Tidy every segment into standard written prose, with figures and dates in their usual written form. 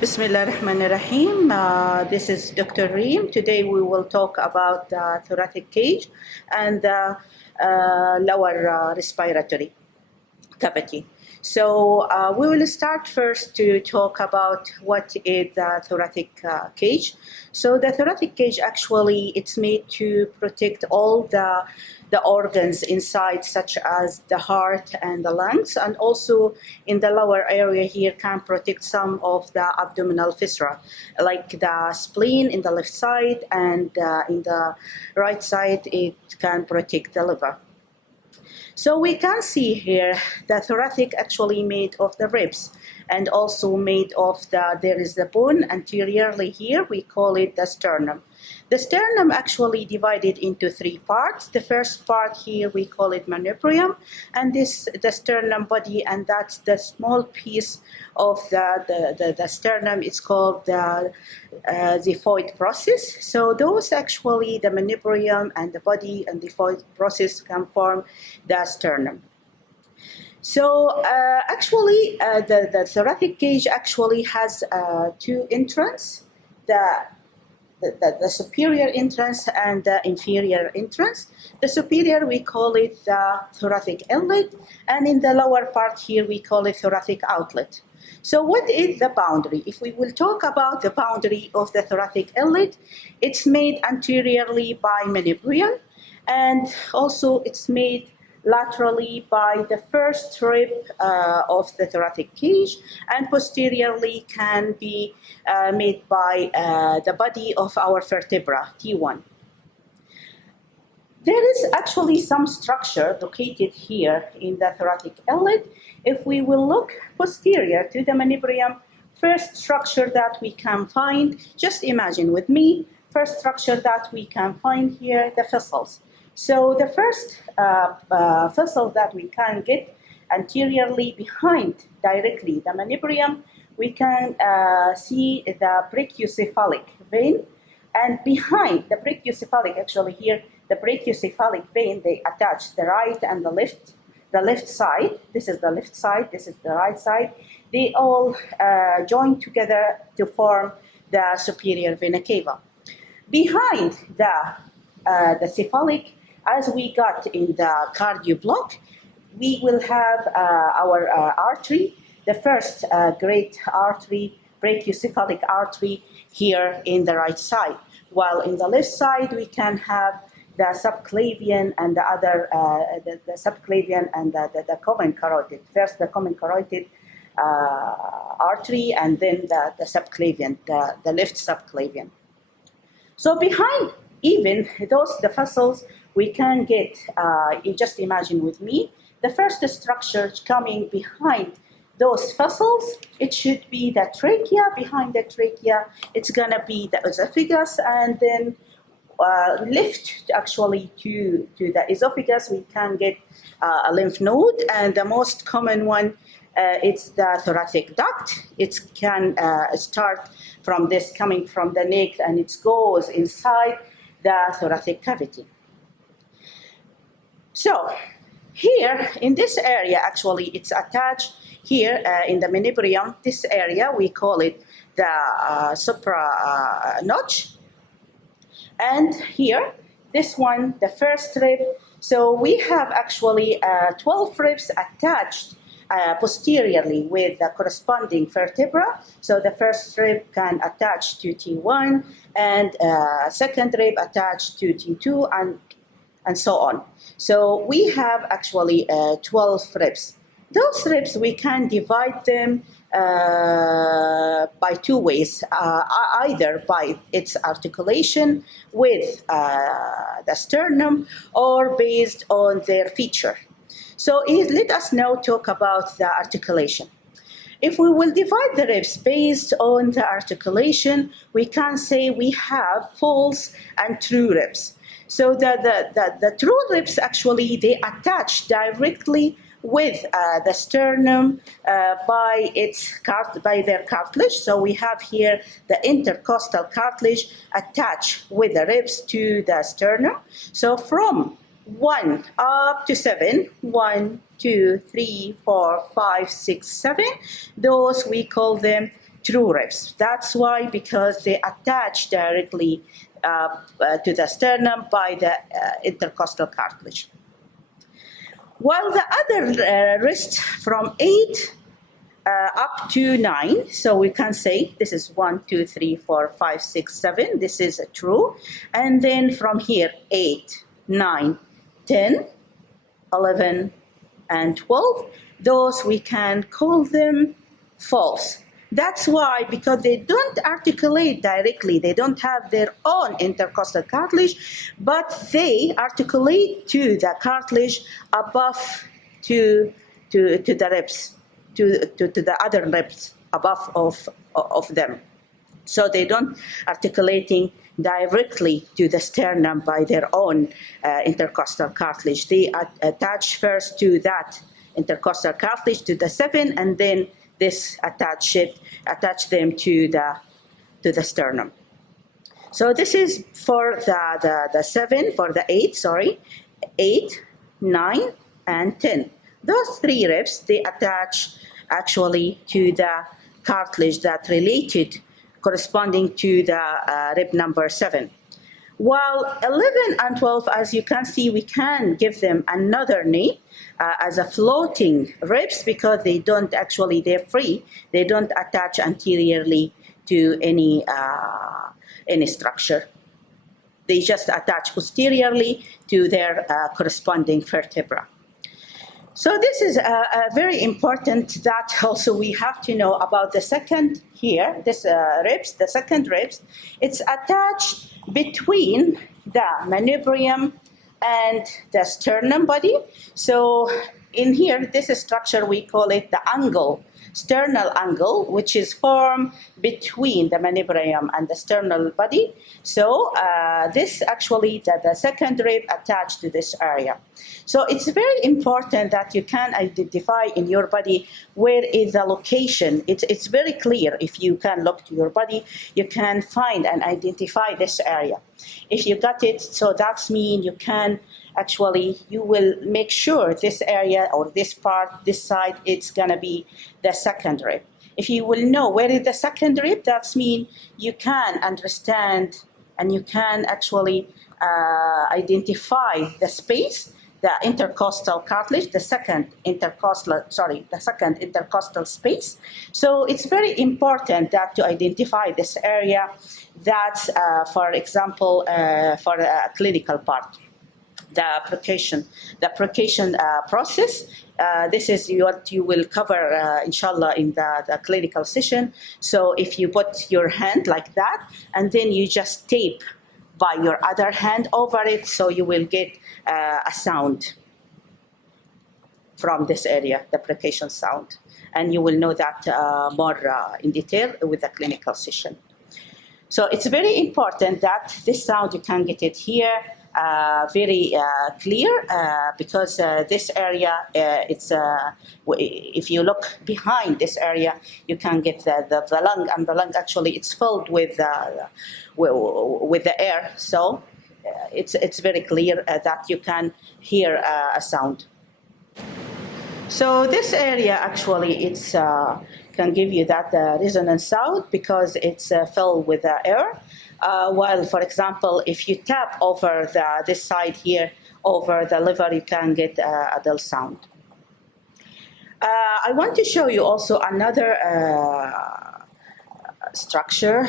Bismillah ar-Rahman ar-Rahim. This is Dr. Reem. Today we will talk about the thoracic cage and the lower respiratory cavity. So we will start first to talk about what is the thoracic cage. So the thoracic cage actually it's made to protect all the organs inside, such as the heart and the lungs, and also in the lower area here can protect some of the abdominal viscera, like the spleen in the left side, and in the right side it can protect the liver. So we can see here the thoracic actually made of the ribs and also made of there is the bone anteriorly here, we call it the sternum. The sternum actually divided into three parts. The first part here we call it manubrium, and this the sternum body, and that's the small piece of the sternum. It's called the xiphoid process. So those actually the manubrium and the body and the xiphoid process can form the sternum. So actually the thoracic cage actually has two entrances. The superior entrance and the inferior entrance. The superior, we call it the thoracic inlet, and in the lower part here, we call it thoracic outlet. So what is the boundary? If we will talk about the boundary of the thoracic inlet, it's made anteriorly by manubrium, and also it's made laterally by the first rib of the thoracic cage, and posteriorly can be made by the body of our vertebra, T1. There is actually some structure located here in the thoracic inlet. If we will look posterior to the manubrium, first structure that we can find, just imagine with me, first structure that we can find here, the vessels. So the first vessel that we can get anteriorly behind directly the manubrium, we can see the brachiocephalic vein, and behind the brachiocephalic, actually here, the brachiocephalic vein, they attach the right and the left side. This is the left side, this is the right side. They all join together to form the superior vena cava. Behind the cephalic, as we got in the cardio block, we will have our artery, the first great artery, brachiocephalic artery, here in the right side. While in the left side, we can have the subclavian and the other, the subclavian and the common carotid. First, the common carotid artery, and then the subclavian, the left subclavian. So behind even the vessels, we can get, you just imagine with me, the first structure coming behind those vessels, it should be the trachea. Behind the trachea, it's going to be the esophagus, and then lift actually to the esophagus, we can get a lymph node, and the most common one, it's the thoracic duct. It can start from this, coming from the neck, and it goes inside the thoracic cavity. So here in this area, actually, it's attached here in the manubrium. This area, we call it the supra notch. And here, this one, the first rib. So we have actually 12 ribs attached posteriorly with the corresponding vertebra. So the first rib can attach to T1, and second rib attached to T2, and so on. So we have actually 12 ribs. Those ribs, we can divide them by two ways, either by its articulation with the sternum or based on their feature. So let us now talk about the articulation. If we will divide the ribs based on the articulation, we can say we have false and true ribs. So the true ribs, actually, they attach directly with the sternum by their cartilage. So we have here the intercostal cartilage attached with the ribs to the sternum. So from 1 up to 7, 1, 2, 3, 4, 5, 6, 7, those we call them true ribs. That's why, because they attach directly to the sternum by the intercostal cartilage. While the other wrist from 8 up to 9, so we can say this is 1, 2, 3, 4, 5, 6, 7. This is true. And then from here, 8, 9, 10, 11, and 12. Those we can call them false. That's why, because they don't articulate directly, they don't have their own intercostal cartilage, but they articulate to the cartilage above to the ribs, to the other ribs above of them. So they don't articulating directly to the sternum by their own intercostal cartilage. They attach first to that intercostal cartilage, to the 7, and then this attach them to the sternum. So this is for the 7, for the 8, sorry, 8, 9, and 10. Those 3 ribs, they attach actually to the cartilage that related, corresponding to the rib number 7. While 11 and 12, as you can see, we can give them another name as a floating ribs, because they don't actually, they're free. They don't attach anteriorly to any structure. They just attach posteriorly to their corresponding vertebra. So this is very important, that also we have to know about the second here, this ribs, the second ribs. It's attached between the manubrium and the sternum body. So in here, this structure, we call it the angle, sternal angle, which is formed between the manubrium and the sternal body. So this actually, the second rib attached to this area. So it's very important that you can identify in your body where is the location. It's very clear. If you can look to your body, you can find and identify this area. If you got it, so that's mean you can actually, you will make sure this area or this part, this side, it's gonna be the second rib. If you will know where is the second rib, that's mean you can understand and you can actually identify the space, the intercostal cartilage, the second intercostal space. So it's very important that to identify this area. That's, for example, for a clinical part. The application process. This is what you will cover, inshallah, in the clinical session. So if you put your hand like that, and then you just tape by your other hand over it, so you will get a sound from this area, the application sound. And you will know that more in detail with the clinical session. So it's very important that this sound, you can get it here, very clear, because this area, it's if you look behind this area, you can get the lung, and the lung actually it's filled with the air. So it's very clear that you can hear a sound. So this area actually it's can give you that resonant sound because it's filled with air. While, for example, if you tap over this side here, over the liver, you can get a dull sound. I want to show you also another structure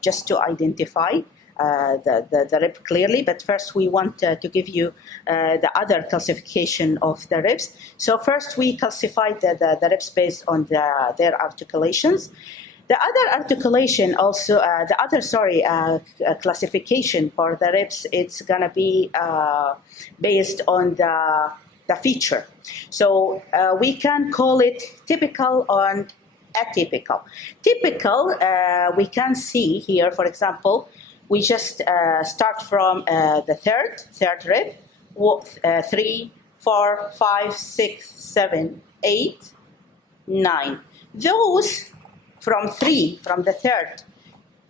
just to identify the rib clearly, but first we want to give you the other classification of the ribs. So first we classified the ribs based on their articulations. The other articulation also, classification for the ribs, it's gonna be based on the feature. So we can call it typical and atypical. Typical, we can see here, for example, we just start from the third rib, 3, 4, 5, 6, 7, 8, 9. Those from the third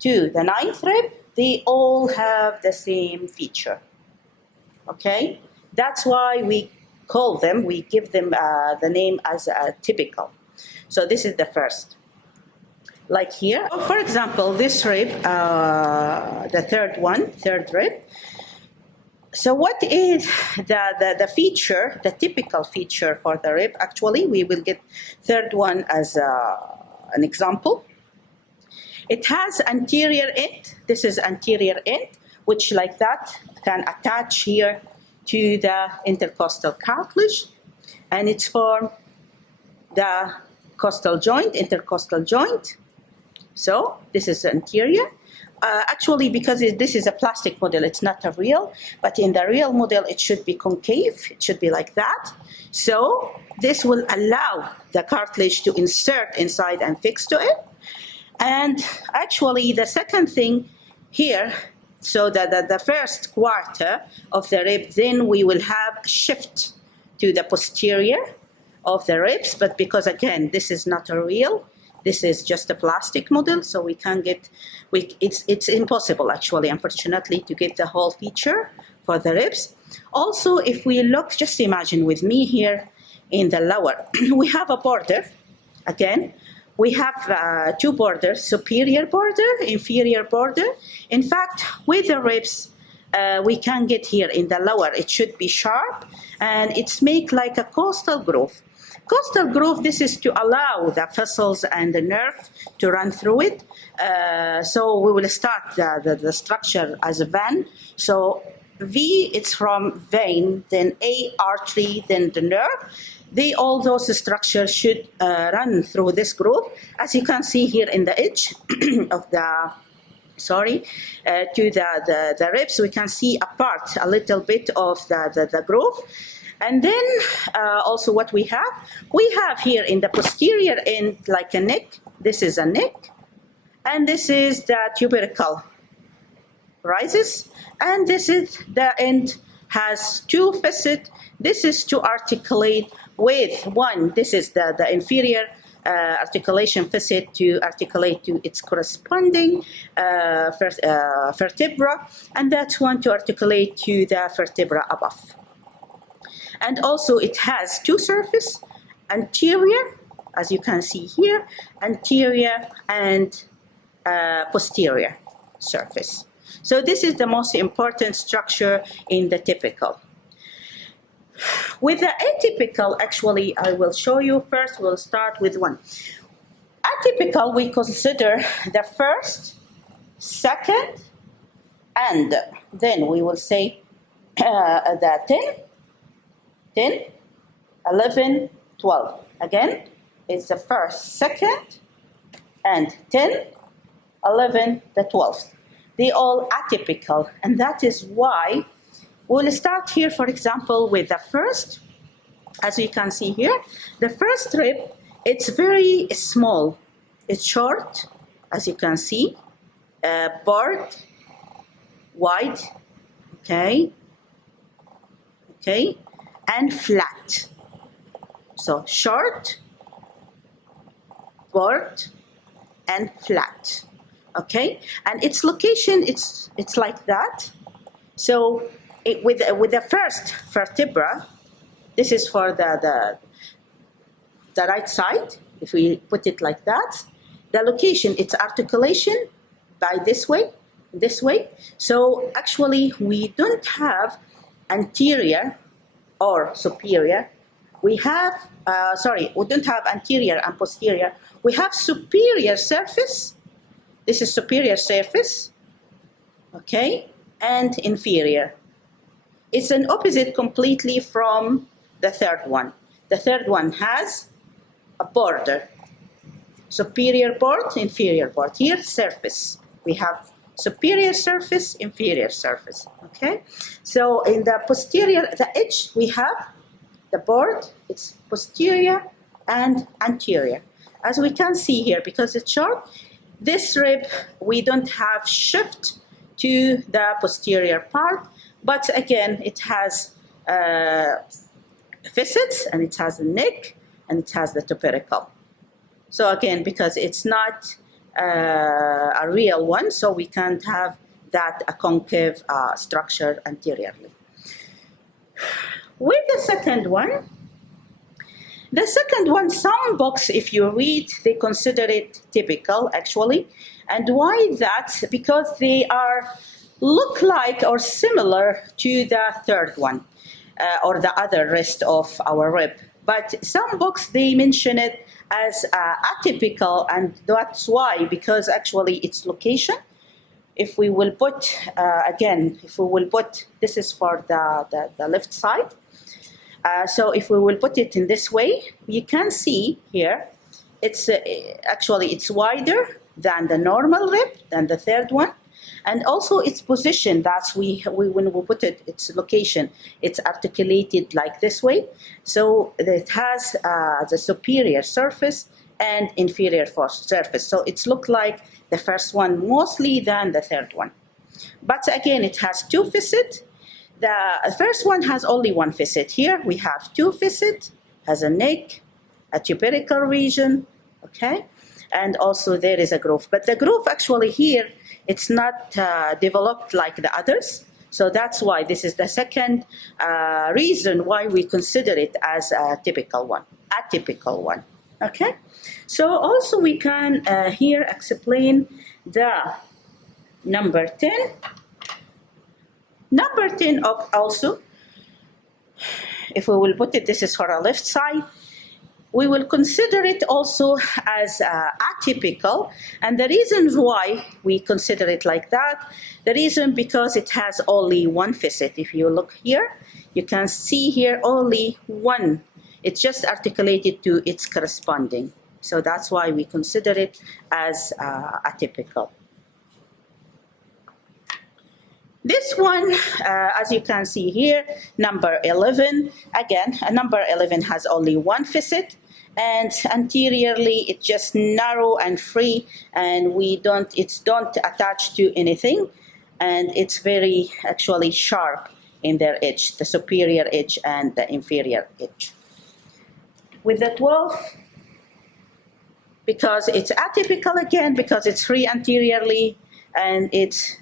to the 9th rib, they all have the same feature. Okay? That's why we call them, we give them the name as typical. So this is the first. like here. For example, this rib, the third rib. So what is the feature, the typical feature for the rib? Actually, we will get third one as an example. It has anterior end. This is anterior end, which like that can attach here to the intercostal cartilage, and it's formed the costal joint, intercostal joint. So this is anterior. Actually, because this is a plastic model, it's not a real, but in the real model, it should be concave. It should be like that. So this will allow the cartilage to insert inside and fix to it. And actually, the second thing here, so that the first quarter of the rib, then we will have a shift to the posterior of the ribs, but because again, this is not a real, this is just a plastic model, so we can't get, it's impossible actually, unfortunately, to get the whole feature for the ribs. Also, if we look, just imagine with me here in the lower, we have a border, again, we have two borders, superior border, inferior border. In fact, with the ribs, we can get here in the lower, it should be sharp, and it's make like a costal groove. Costal groove, this is to allow the vessels and the nerve to run through it. So we will start the structure as a vein. So V, it's from vein, then A, artery, then the nerve. All those structures should run through this groove. As you can see here in the edge of the, to the ribs, we can see a part, a little bit of the groove. And then also what we have here in the posterior end like a neck. This is a neck, and this is the tubercle rises, and this is the end has two facets. This is to articulate with one. This is the inferior articulation facet to articulate to its corresponding vertebra, and that one to articulate to the vertebra above. And also it has two surfaces, anterior, as you can see here, anterior and posterior surface. So this is the most important structure in the typical. With the atypical, actually, I will show you first, we'll start with one. Atypical, we consider the first, second, and then we will say the 10, 11, 12. Again, it's the first, second, and 10, 11, the 12th. They all atypical, and that is why we'll start here, for example, with the first. As you can see here, the first rib, it's very small. It's short, as you can see, broad, wide, okay, and flat. So short, broad, and flat. Okay, and its location, it's like that. So with the first vertebra, this is for the right side. If we put it like that, the location, it's articulation by this way. So actually, we don't have anterior or superior. We have, we don't have anterior and posterior. We have superior surface. This is superior surface, okay, and inferior. It's an opposite completely from the third one. The third one has a border, superior border, inferior border. Here, surface. We have superior surface, inferior surface, okay? So in the posterior, the edge, we have the board, it's posterior and anterior. As we can see here, because it's short, this rib, we don't have shift to the posterior part, but again, it has facets, and it has a neck, and it has the tubercle. So again, because it's not a real one, so we can't have that a concave structure anteriorly. With the second one, The second one, some books, if you read, they consider it typical, actually. And why that? Because they look like or similar to the third one, or the other rest of our rib. But some books, they mention it as atypical, and that's why, because actually its location, if we will put, this is for the left side. So if we will put it in this way, you can see here, it's it's wider than the normal rib, than the third one. And also its position, that's when we put it, its location, it's articulated like this way. So it has the superior surface and inferior surface. So it's look like the first one mostly than the third one. But again, it has two facets. The first one has only one facet. Here we have two facets, has a neck, a tubercle region, okay? And also there is a groove. But the groove actually here, it's not developed like the others. So that's why this is the second reason why we consider it as a typical one, atypical one, okay? So also we can here explain the number 10. Number 10 also, if we will put it, this is for our left side, we will consider it also as atypical. And the reason why we consider it like that, the reason because it has only one facet. If you look here, you can see here only one. It's just articulated to its corresponding. So that's why we consider it as atypical. This one, as you can see here, number 11, again, number 11 has only one facet, and anteriorly it's just narrow and free, and it's don't attach to anything, and it's very actually sharp in their edge, the superior edge and the inferior edge. With the 12, because it's atypical again, because it's free anteriorly, and it's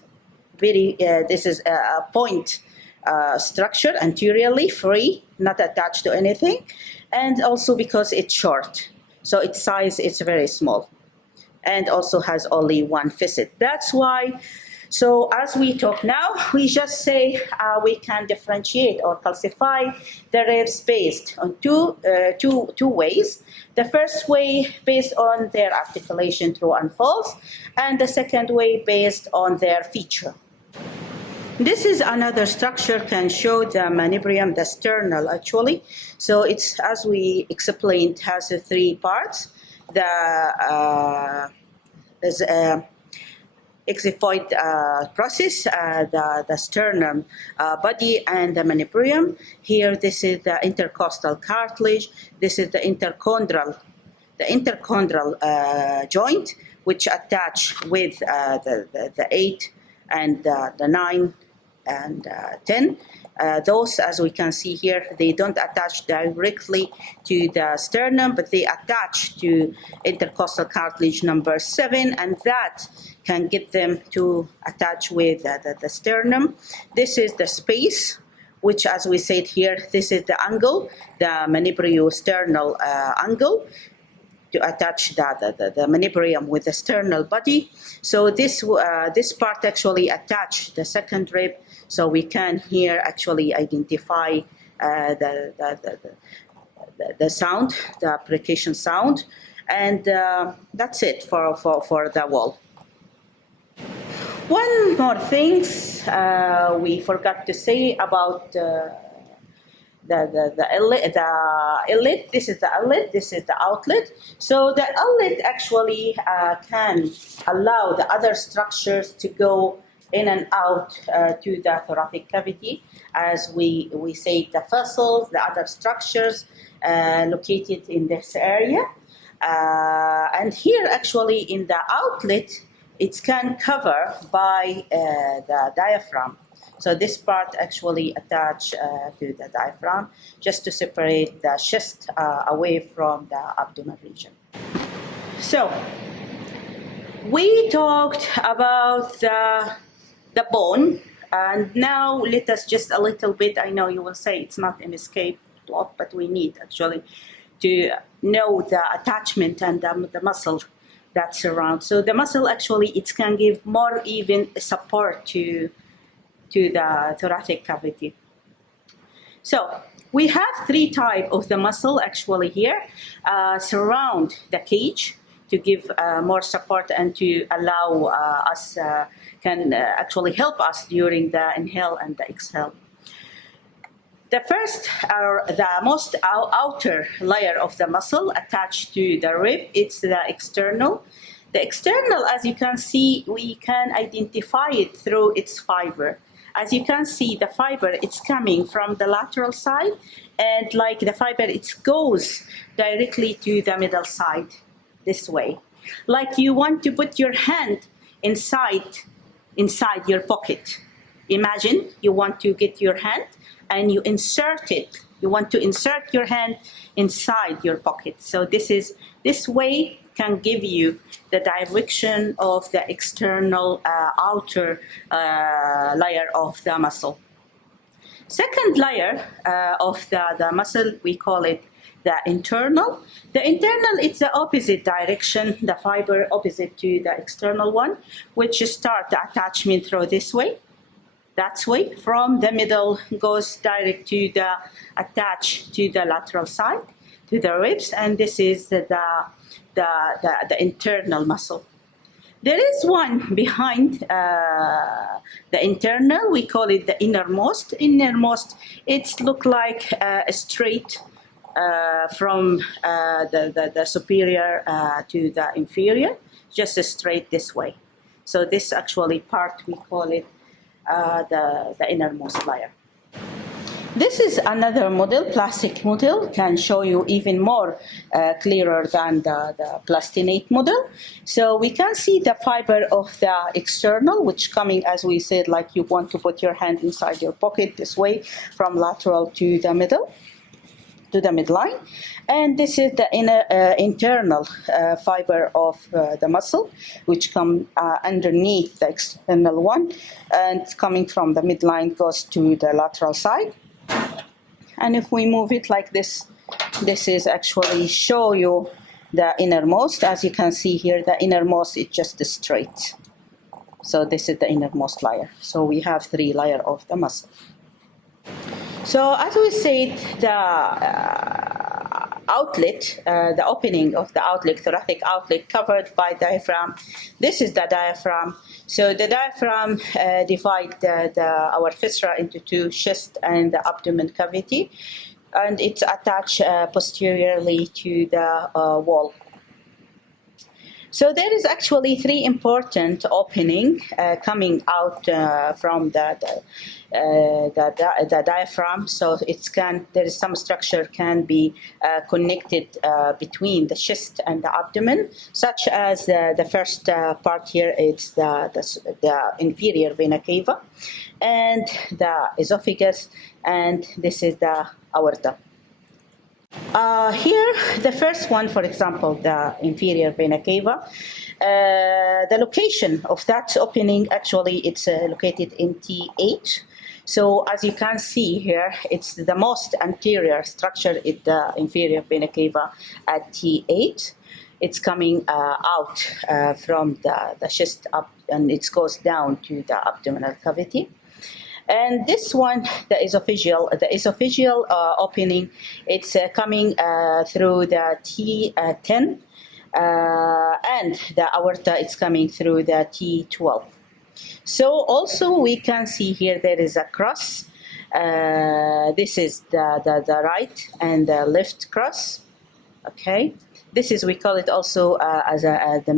this is a point structure, anteriorly free, not attached to anything, and also because it's short, so its size is very small, and also has only one facet. That's why, so as we talk now, we just say we can differentiate or classify the ribs based on two ways. The first way based on their articulation, true and false, and the second way based on their feature. This is another structure can show the manubrium, the sternal actually. So it's, as we explained, has three parts. There's a exiphoid process, the sternum body, and the manubrium. Here, this is the intercostal cartilage. This is the interchondral joint, which attach with the 8 and the 9 and 10. Those, as we can see here, they don't attach directly to the sternum, but they attach to intercostal cartilage number 7, and that can get them to attach with the sternum. This is the space, which, as we said here, this is the angle, the manubriosternal angle, to attach the manubrium with the sternal body. So this part actually attach the second rib, so we can here actually identify the sound, the application sound, and that's it for the wall. One more thing we forgot to say about the inlet. This is the inlet, this is the outlet. So the outlet actually can allow the other structures to go in and out to the thoracic cavity, as we say, the vessels, the other structures located in this area. And here actually in the outlet, it can cover by the diaphragm. So this part actually attached to the diaphragm, just to separate the chest away from the abdomen region. So we talked about the bone, and now let us just a little bit, I know you will say it's not an escape plot, but we need actually to know the attachment and the muscle that surrounds. So the muscle actually, it can give more even support to the thoracic cavity. So we have three types of the muscle actually here, surround the cage to give more support and to allow us, can actually help us during the inhale and the exhale. The first, or the most outer layer of the muscle attached to the rib, it's the external. The external, as you can see, we can identify it through its fiber. As you can see, the fiber, it's coming from the lateral side, and like the fiber, it goes directly to the middle side, this way. Like you want to put your hand inside your pocket. Imagine you want to get your hand and you insert it. You want to insert your hand inside your pocket. So this way can give you the direction of the external outer layer of the muscle. Second layer of the muscle, we call it the internal. The internal, it's the opposite direction, the fiber opposite to the external one, which start the attachment through this way. That way, from the middle goes direct to the attached to the lateral side, to the ribs, and this is the internal muscle. There is one behind the internal. We call it the innermost. Innermost, it's look like a straight from the superior to the inferior, just straight this way. So this actually part we call it the innermost layer. This is another model, plastic model, can show you even more clearer than the plastinate model. So we can see the fiber of the external, which coming, as we said, like you want to put your hand inside your pocket this way, from lateral to the middle, to the midline. And this is the internal fiber of the muscle, which come underneath the external one, and coming from the midline goes to the lateral side. And if we move it like this, this is actually show you the innermost. As you can see here, the innermost is just straight. So this is the innermost layer. So we have three layers of the muscle. So as we said, the outlet, the opening of the outlet, thoracic outlet, covered by diaphragm. This is the diaphragm. So the diaphragm divides our viscera into two, chest and the abdomen cavity, and it's attached posteriorly to the wall. So there is actually three important openings coming out from the diaphragm. So there is some structure can be connected between the chest and the abdomen, such as the first part here. It's the inferior vena cava, and the esophagus, and this is the aorta. Here, the first one, for example, the inferior vena cava, the location of that opening, actually, it's located in T8. So as you can see here, it's the most anterior structure in the inferior vena cava at T8. It's coming out from the chest up, and it goes down to the abdominal cavity. And this one, the esophageal opening, it's coming through the T10, and the aorta is coming through the T12. So also we can see here there is a cross. This is the right and the left cross. Okay, this is, we call it also as the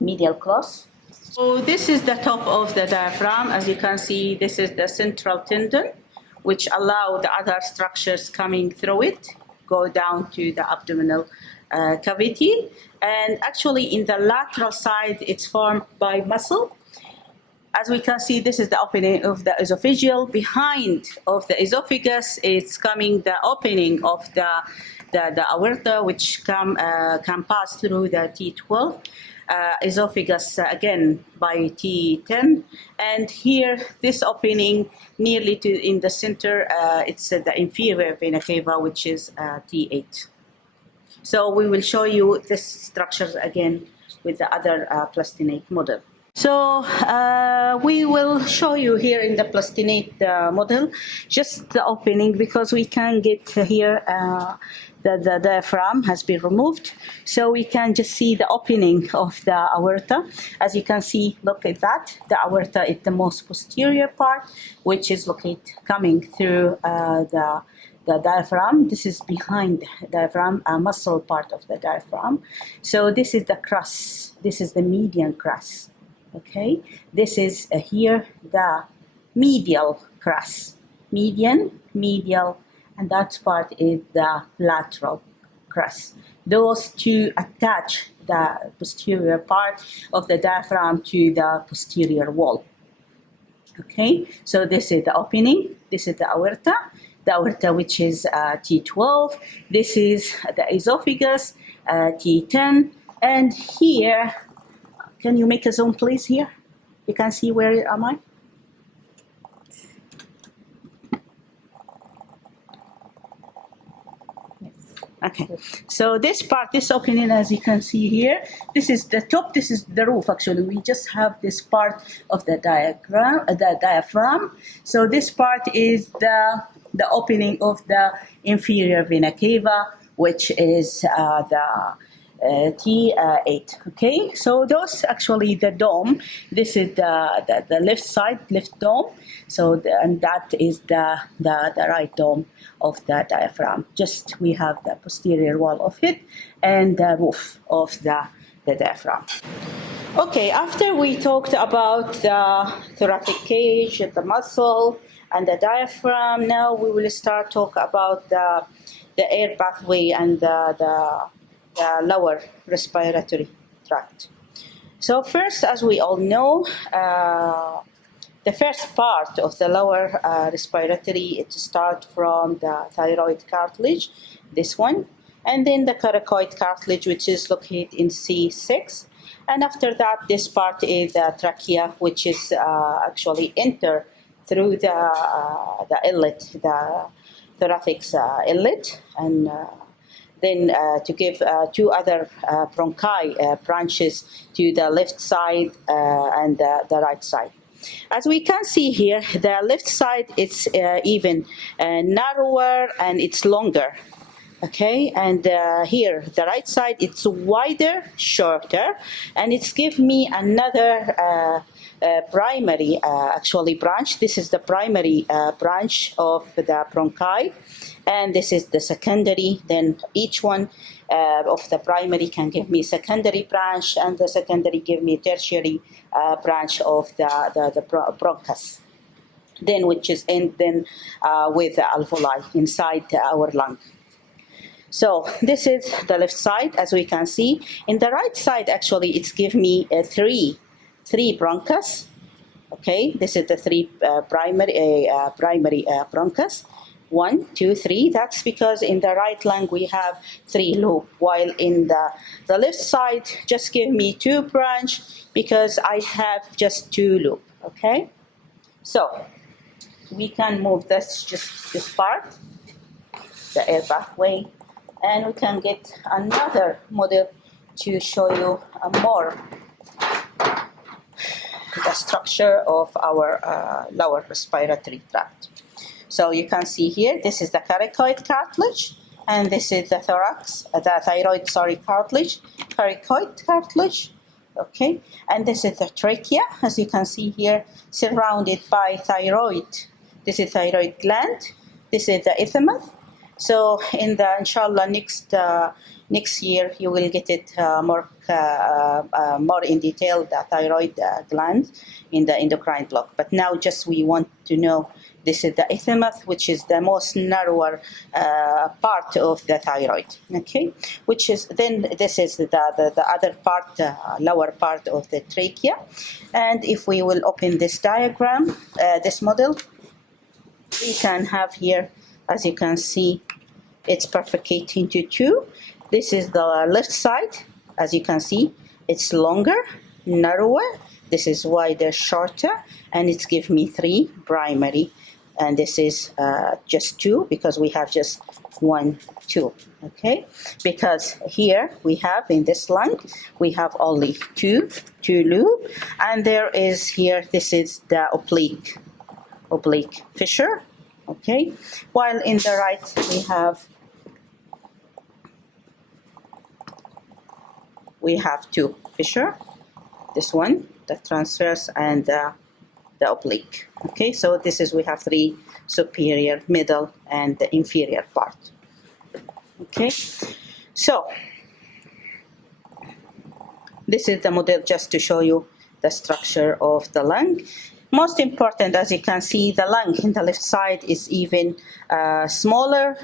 medial cross. So this is the top of the diaphragm. As you can see, this is the central tendon, which allow the other structures coming through it, go down to the abdominal cavity. And actually in the lateral side, it's formed by muscle. As we can see, this is the opening of the esophageal. Behind of the esophagus, it's coming the opening of the aorta, which can pass through the T12. Esophagus again by T10, and here this opening nearly to in the center, it's the inferior vena cava, which is T8. So we will show you this structures again with the other plastinate model. So we will show you here in the plastinate model just the opening, because we can get here the diaphragm has been removed, so we can just see the opening of the aorta. As you can see, look at that, the aorta is the most posterior part, which is located coming through the diaphragm. This is behind the diaphragm, a muscle part of the diaphragm. So this is the crus, this is the median crus. Okay, this is here the medial crus, median, medial, and that part is the lateral crus. Those two attach the posterior part of the diaphragm to the posterior wall. Okay, so this is the opening, this is the aorta which is T12, this is the esophagus, T10, and here, can you make a zoom please here? You can see where am I? Okay, so this part, this opening, as you can see here, this is the top, this is the roof actually. We just have this part of the diaphragm. So this part is the opening of the inferior vena cava, which is the T8. Okay, so those actually the dome. This is the left side, left dome. So and that is the right dome of the diaphragm. Just we have the posterior wall of it and the roof of the diaphragm. Okay, after we talked about the thoracic cage, the muscle, and the diaphragm, now we will start talk about the air pathway and the lower respiratory tract. So first, as we all know, the first part of the lower respiratory, it starts from the thyroid cartilage, this one, and then the coracoid cartilage, which is located in C6. And after that, this part is the trachea, which is actually enter through the inlet, the thoracic inlet, and then to give two other bronchi branches to the left side and the right side. As we can see here, the left side it's even narrower and it's longer. Okay, and here the right side it's wider, shorter, and it's give me another primary actually branch. This is the primary branch of the bronchi, and this is the secondary. Then each one of the primary can give me secondary branch, and the secondary give me tertiary branch of the bronchus. Then which is end then with the alveoli inside our lung. So this is the left side, as we can see. In the right side, actually, it's give me three bronchus. Okay, this is the three primary bronchus. 1, 2, 3. That's because in the right lung we have 3 loop, while in the left side just give me 2 branch because I have just 2 loop. Okay, so we can move this part, the air pathway. And we can get another model to show you more the structure of our lower respiratory tract. So you can see here, this is the coracoid cartilage, and this is the thyroid cartilage, coracoid cartilage. Okay, and this is the trachea, as you can see here, surrounded by thyroid. This is thyroid gland. This is the isthmus. So in the inshallah next year you will get it more in detail, the thyroid gland in the endocrine block. But now just we want to know this is the isthmus, which is the most narrower part of the thyroid. Okay, which is then this is the other part, lower part of the trachea. And if we will open this diagram, this model, we can have here, as you can see, it's bifurcated into two. This is the left side. As you can see, it's longer, narrower. This is wider, shorter, and it's give me three primary. And this is just two because we have just 1, 2. Okay, because here we have in this lung we have only two loop, and there is here this is the oblique fissure. Okay, while in the right we have two fissure, this one, the transverse and the oblique. Okay, so this is we have three: superior, middle, and the inferior part. Okay, so this is the model just to show you the structure of the lung. Most important, as you can see, the lung in the left side is even smaller,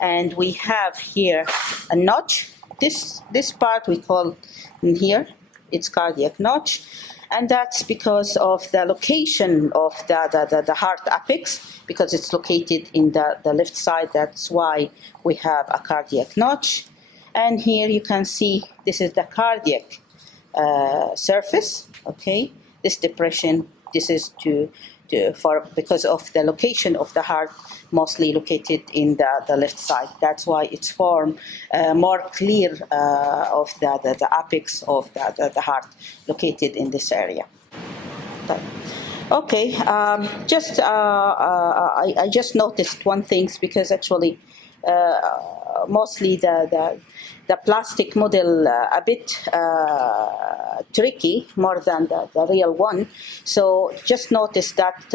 and we have here a notch. This part we call in here, it's cardiac notch, and that's because of the location of the heart apex, because it's located in the left side. That's why we have a cardiac notch. And here you can see this is the cardiac surface. Okay, this depression, this is because of the location of the heart, mostly located in the left side. That's why it's formed more clear of the apex of the heart located in this area. Okay, I just noticed one thing, because actually mostly the plastic model a bit tricky more than the real one. So just notice that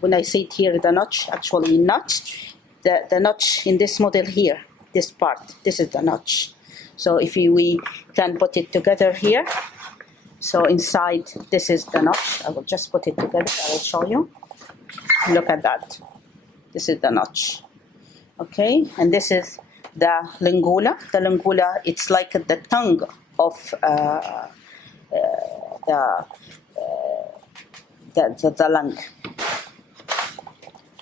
when I say it here, the notch, actually notch, the notch in this model here, this part, this is the notch. So if we can put it together here, so inside this is the notch. I will just put it together, I will show you. Look at that. This is the notch. Okay, and this is the lingula. The lingula, it's like the tongue of the lung.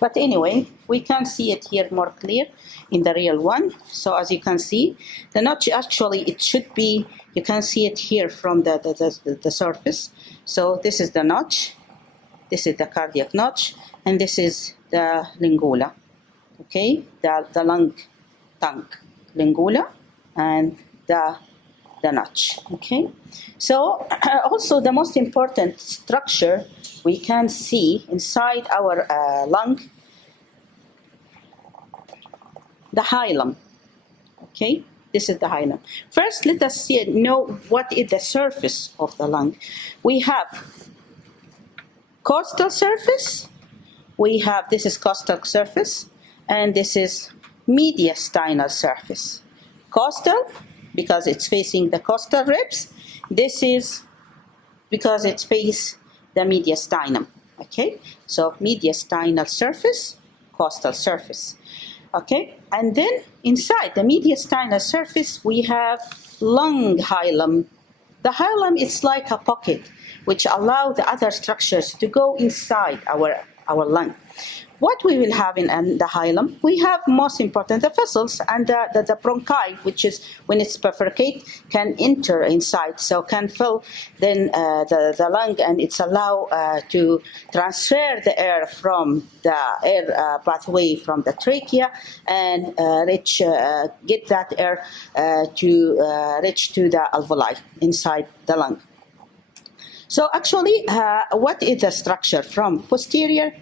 But anyway, we can see it here more clear in the real one. So as you can see, the notch actually, it should be, you can see it here from the surface. So this is the notch, this is the cardiac notch, and this is the lingula. Okay, the lung tongue, lingula, and the notch. Okay, so also the most important structure we can see inside our lung, the hilum. Okay, this is the hilum. First, let us know what is the surface of the lung. We have costal surface. We have, this is costal surface, and this is mediastinal surface. Costal, because it's facing the costal ribs. This is because it faces the mediastinum. Okay, so mediastinal surface, costal surface. Okay, and then inside the mediastinal surface we have lung hilum. The hilum is like a pocket which allows the other structures to go inside our lung. What we will have in the hilum, we have most important the vessels and the bronchi, which is when it's bifurcate, can enter inside, so can fill then the lung, and it's allow to transfer the air from the air pathway from the trachea and get that air to reach to the alveoli inside the lung. So actually, what is the structure from posterior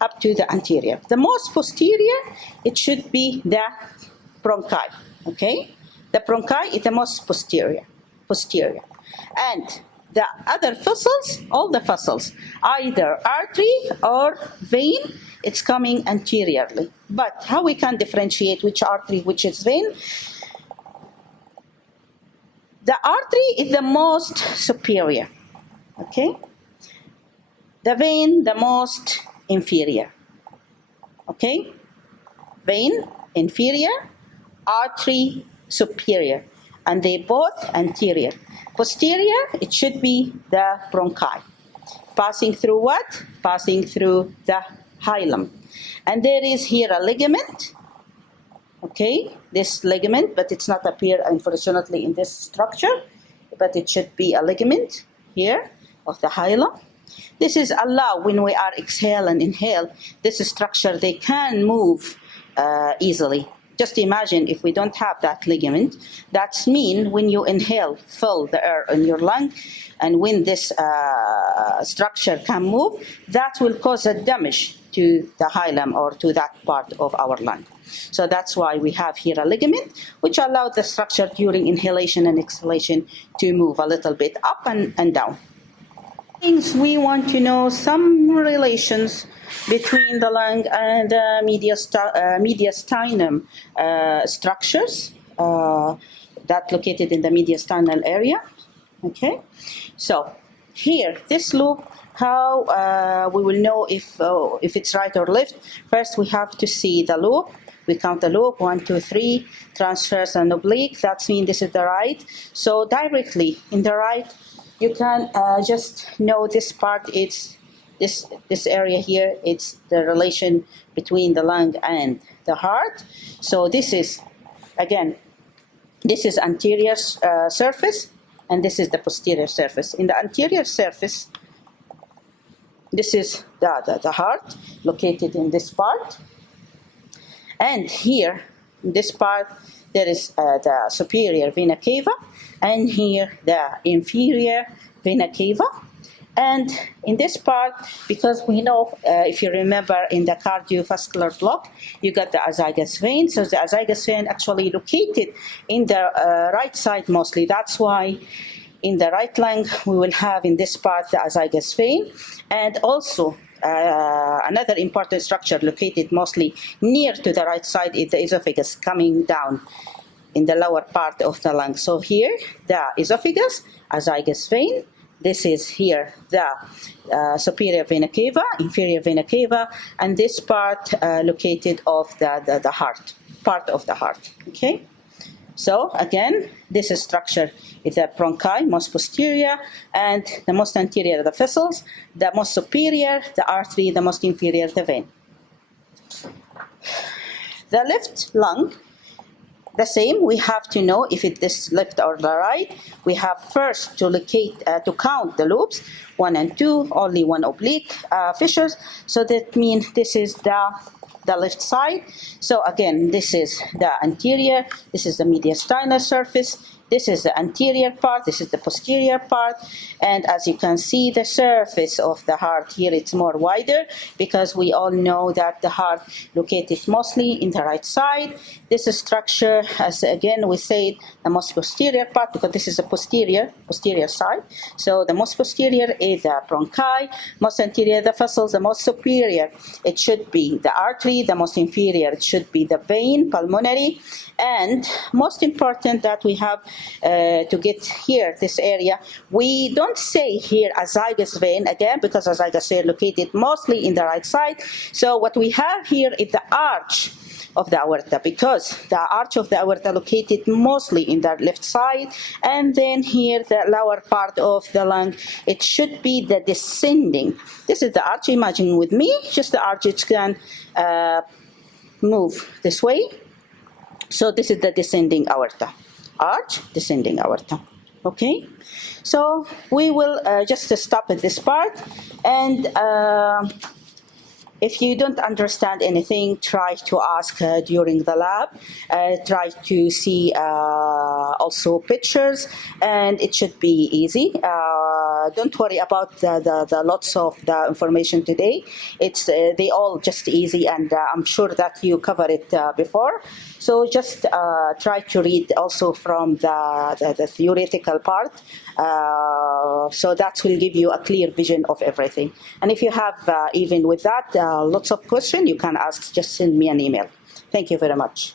up to the anterior? The most posterior, it should be the bronchi. Okay, the bronchi is the most posterior, and the other fossils, all the fossils, either artery or vein, it's coming anteriorly. But how we can differentiate which artery, which is vein? The artery is the most superior, okay? The vein, the most inferior, okay? Vein, inferior, artery, superior, and they both anterior. Posterior, it should be the bronchi. Passing through what? Passing through the hilum. And there is here a ligament, okay? This ligament, but it's not appear unfortunately in this structure, but it should be a ligament here of the hilum. This is allow when we are exhale and inhale, this structure, they can move easily. Just imagine if we don't have that ligament, that's mean when you inhale, fill the air in your lung, and when this structure can move, that will cause a damage to the hilum or to that part of our lung. So that's why we have here a ligament, which allows the structure during inhalation and exhalation to move a little bit up and down. Things we want to know, some relations between the lung and the mediastinum structures that located in the mediastinal area. Okay, so here, this loop, how we will know if it's right or left. First, we have to see the loop. We count the loop, 1, 2, 3, transverse and oblique. That means this is the right. So directly in the right, you can just know this part. It's this area here. It's the relation between the lung and the heart. So this is, again, this is anterior surface, and this is the posterior surface. In the anterior surface, this is the heart located in this part. And here, in this part, there is the superior vena cava, and here the inferior vena cava. And in this part, because we know, if you remember in the cardiovascular block, you got the Azygos vein. So the Azygos vein actually located in the right side mostly. That's why in the right lung, we will have in this part the Azygos vein. And also, another important structure located mostly near to the right side is the esophagus coming down in the lower part of the lung. So here, the esophagus, Azygos vein. This is here the superior vena cava, inferior vena cava, and this part located of the heart, part of the heart. Okay. So again, this structure is the bronchi, most posterior, and the most anterior, the vessels, the most superior, the artery, the most inferior, the vein. The left lung, the same, we have to know if it is left or the right. We have first to locate, to count the loops, 1 and 2, only 1 oblique fissures. So that means this is the left side. So again, this is the anterior, this is the mediastinal surface, this is the anterior part, this is the posterior part, and as you can see, the surface of the heart here, it's more wider, because we all know that the heart located mostly in the right side. This structure, as again we said, the most posterior part, because this is the posterior side. So the most posterior is the bronchi, most anterior the vessels, the most superior it should be the artery, the most inferior it should be the vein, pulmonary, and most important that we have to get here, this area, we don't say here Azygos vein again, because Azygos vein located mostly in the right side. So what we have here is the arch of the aorta, because the arch of the aorta located mostly in the left side, and then here the lower part of the lung, it should be the descending. This is the arch, imagine with me, just the arch, it can move this way. So this is the descending aorta, arch, descending aorta. Okay, so we will just stop at this part, and if you don't understand anything, try to ask during the lab. Try to see also pictures, and it should be easy. don't worry about the lots of the information today. It's they all just easy, and I'm sure that you covered it before. So just try to read also from the theoretical part. So that will give you a clear vision of everything. And if you have, even with that, lots of questions, you can ask, just send me an email. Thank you very much.